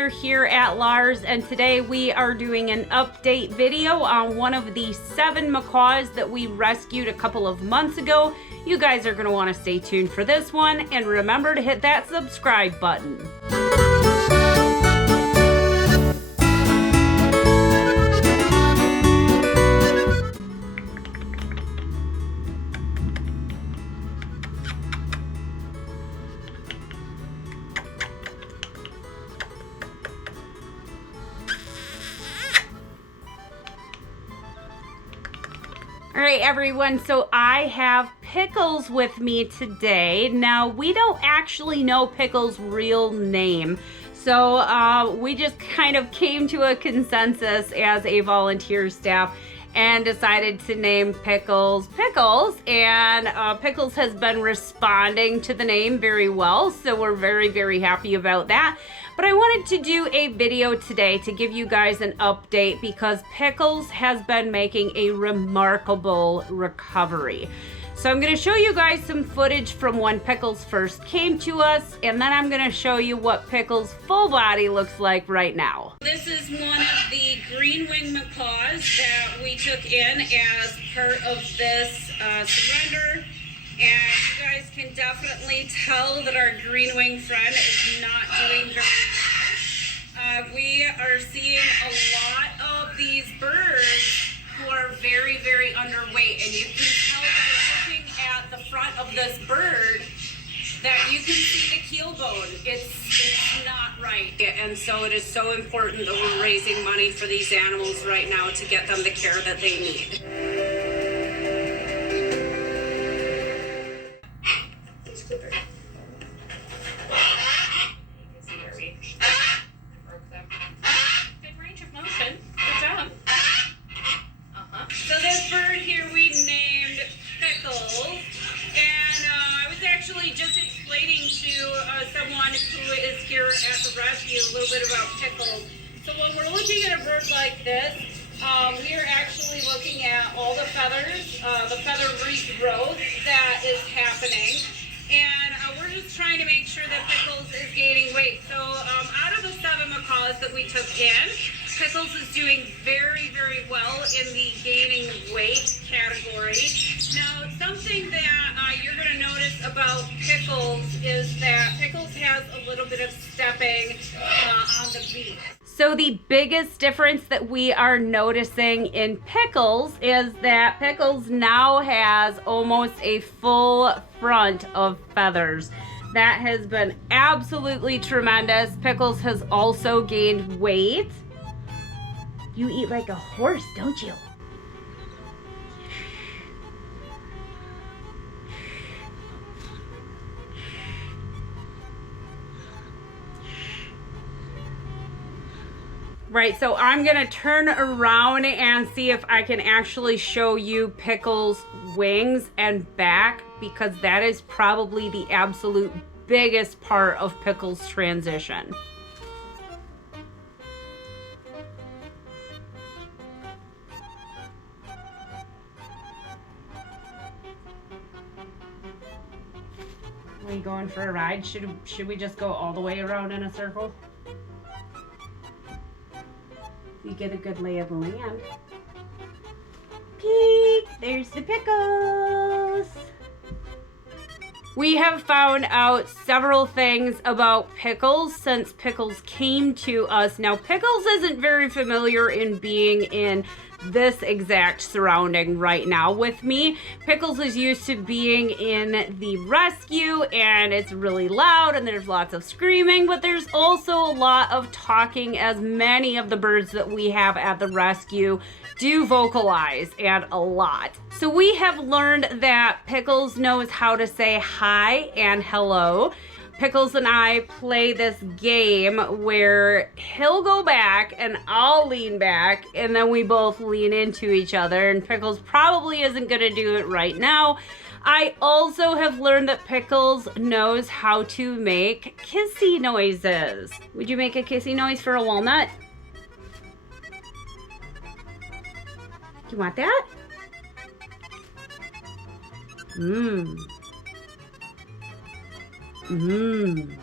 Mother here at LARRS, and today we are doing an update video on one of the 7 macaws that we rescued a couple of months ago. You guys are going to want to stay tuned for this one, and remember to hit that subscribe button. All right, everyone, so I have Pickles with me today. Now, we don't actually know Pickles' real name, so we just kind of came to a consensus as a volunteer staff and decided to name Pickles Pickles, and Pickles has been responding to the name very well, so we're very, very happy about that. But I wanted to do a video today to give you guys an update because Pickles has been making a remarkable recovery. So I'm going to show you guys some footage from when Pickles first came to us, and then I'm going to show you what Pickles' full body looks like right now. This is one of the green-winged macaws that we took in as part of this surrender. And you guys can definitely tell that our green-wing friend is not doing very well. We are seeing a lot of these birds who are very, very underweight. And you can tell by looking at the front of this bird that you can see the keel bone. It's not right. And so it is so important that we're raising money for these animals right now to get them the care that they need. So this bird here we named Pickles, and I was actually just explaining to someone who is here at the rescue a little bit about Pickles. So when we're looking at a bird like this, we are actually looking at all the feathers, the feather regrowth that is happening, and we're just trying to make sure that Pickles is gaining weight. So out of the 7 macaws that we took in, Pickles is doing very, very well in the gaining weight category. Now, something that you're going to notice about Pickles is that Pickles has a little bit of stepping on the beak. So the biggest difference that we are noticing in Pickles is that Pickles now has almost a full front of feathers. That has been absolutely tremendous. Pickles has also gained weight. You eat like a horse, don't you? Right, so I'm gonna turn around and see if I can actually show you Pickles' wings and back, because that is probably the absolute biggest part of Pickles' transition. Are we going for a ride? Should we just go all the way around in a circle? We get a good lay of the land. Peek! There's the Pickles! We have found out several things about Pickles since Pickles came to us. Now, Pickles isn't very familiar in being in this exact surrounding right now with me. Pickles is used to being in the rescue, and it's really loud and there's lots of screaming, but there's also a lot of talking, as many of the birds that we have at the rescue do vocalize, and a lot. So we have learned that Pickles knows how to say hi and hello. Pickles and I play this game where he'll go back and I'll lean back, and then we both lean into each other, and Pickles probably isn't gonna do it right now. I also have learned that Pickles knows how to make kissy noises. Would you make a kissy noise for a walnut? Do you want that? Mmm. Mmm.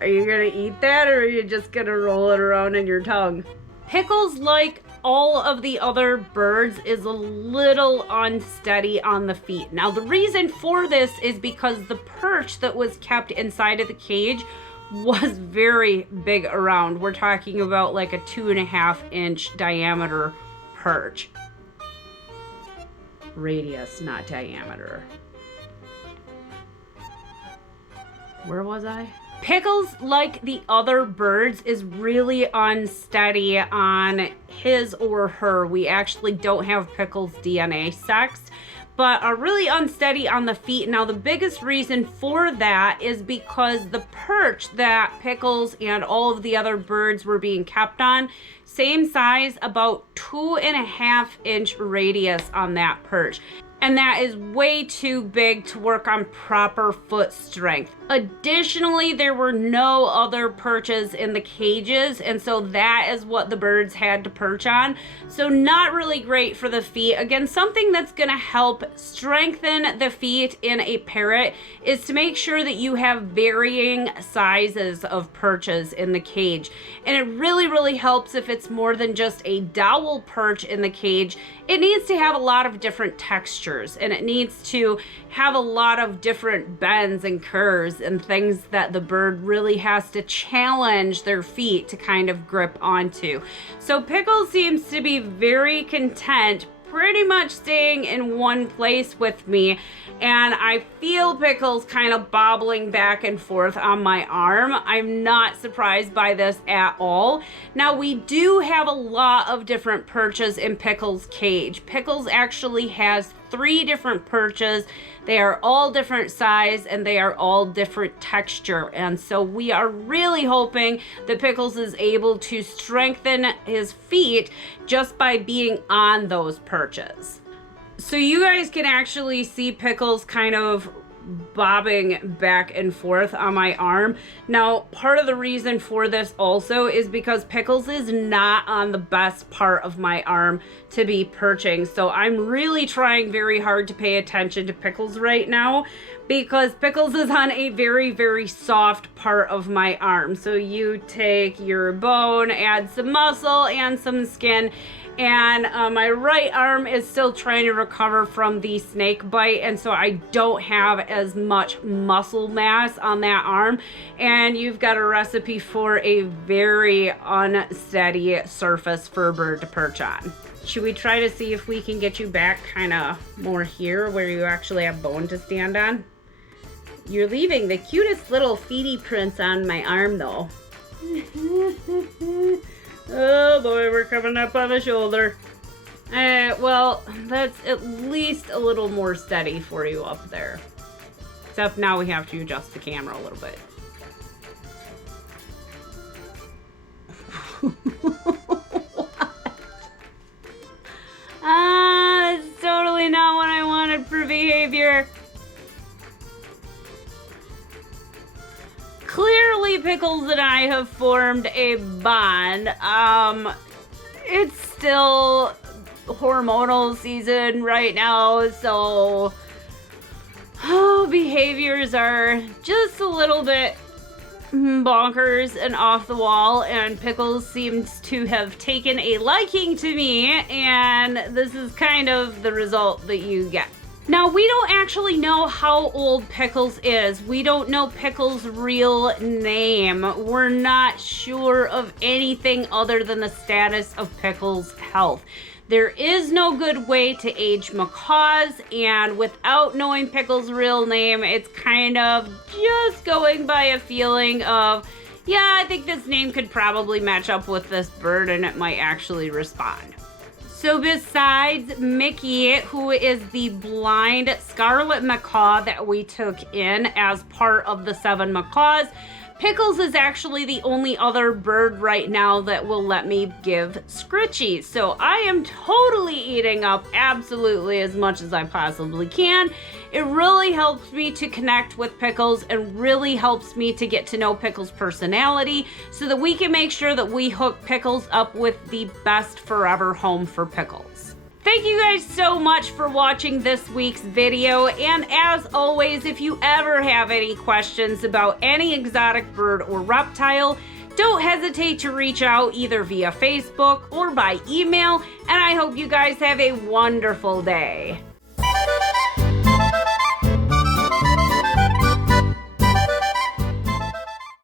Are you gonna eat that, or are you just gonna roll it around in your tongue? Pickles, like all of the other birds, is a little unsteady on the feet. Now, the reason for this is because the perch that was kept inside of the cage was very big around. We're talking about like a 2.5-inch diameter perch. Radius, not diameter. Where was I? Pickles, like the other birds, is really unsteady on his or her. We actually don't have Pickles' DNA sexed, but are really unsteady on the feet. Now, the biggest reason for that is because the perch that Pickles and all of the other birds were being kept on, same size, about 2.5-inch radius on that perch. And that is way too big to work on proper foot strength. Additionally, there were no other perches in the cages, and so that is what the birds had to perch on. So not really great for the feet. Again, something that's gonna help strengthen the feet in a parrot is to make sure that you have varying sizes of perches in the cage. And it really helps if it's more than just a dowel perch in the cage. It needs to have a lot of different textures, and it needs to have a lot of different bends and curves and things that the bird really has to challenge their feet to kind of grip onto. So Pickles seems to be very content pretty much staying in one place with me, and I feel Pickles kind of bobbling back and forth on my arm. I'm not surprised by this at all. Now, we do have a lot of different perches in Pickles' cage. Pickles actually has 3 different perches. They are all different size and they are all different texture. And so we are really hoping that Pickles is able to strengthen his feet just by being on those perches. So you guys can actually see Pickles kind of bobbing back and forth on my arm. Now, part of the reason for this also is because Pickles is not on the best part of my arm to be perching. So I'm really trying very hard to pay attention to Pickles right now, because Pickles is on a very soft part of my arm. So you take your bone, add some muscle and some skin, and my right arm is still trying to recover from the snake bite, and so I don't have as much muscle mass on that arm, and you've got a recipe for a very unsteady surface for a bird to perch on. Should we try to see if we can get you back kind of more here where you actually have bone to stand on? You're leaving the cutest little feety prints on my arm though. Oh boy, we're coming up on the shoulder. Well, that's at least a little more steady for you up there. Except now we have to adjust the camera a little bit. That's totally not what I wanted for behavior. Clearly, Pickles and I have formed a bond. It's still hormonal season right now, so behaviors are just a little bit bonkers and off the wall, and Pickles seems to have taken a liking to me, and this is kind of the result that you get. Now, we don't actually know how old Pickles is. We don't know Pickles' real name. We're not sure of anything other than the status of Pickles' health. There is no good way to age macaws, and without knowing Pickles' real name, it's kind of just going by a feeling of, yeah, I think this name could probably match up with this bird and it might actually respond. So besides Mickey, who is the blind scarlet macaw that we took in as part of the 7 macaws, Pickles is actually the only other bird right now that will let me give scritchies. So I am totally eating up absolutely as much as I possibly can. It really helps me to connect with Pickles and really helps me to get to know Pickles' personality so that we can make sure that we hook Pickles up with the best forever home for Pickles. Thank you guys so much for watching this week's video, and as always, if you ever have any questions about any exotic bird or reptile, don't hesitate to reach out either via Facebook or by email, and I hope you guys have a wonderful day.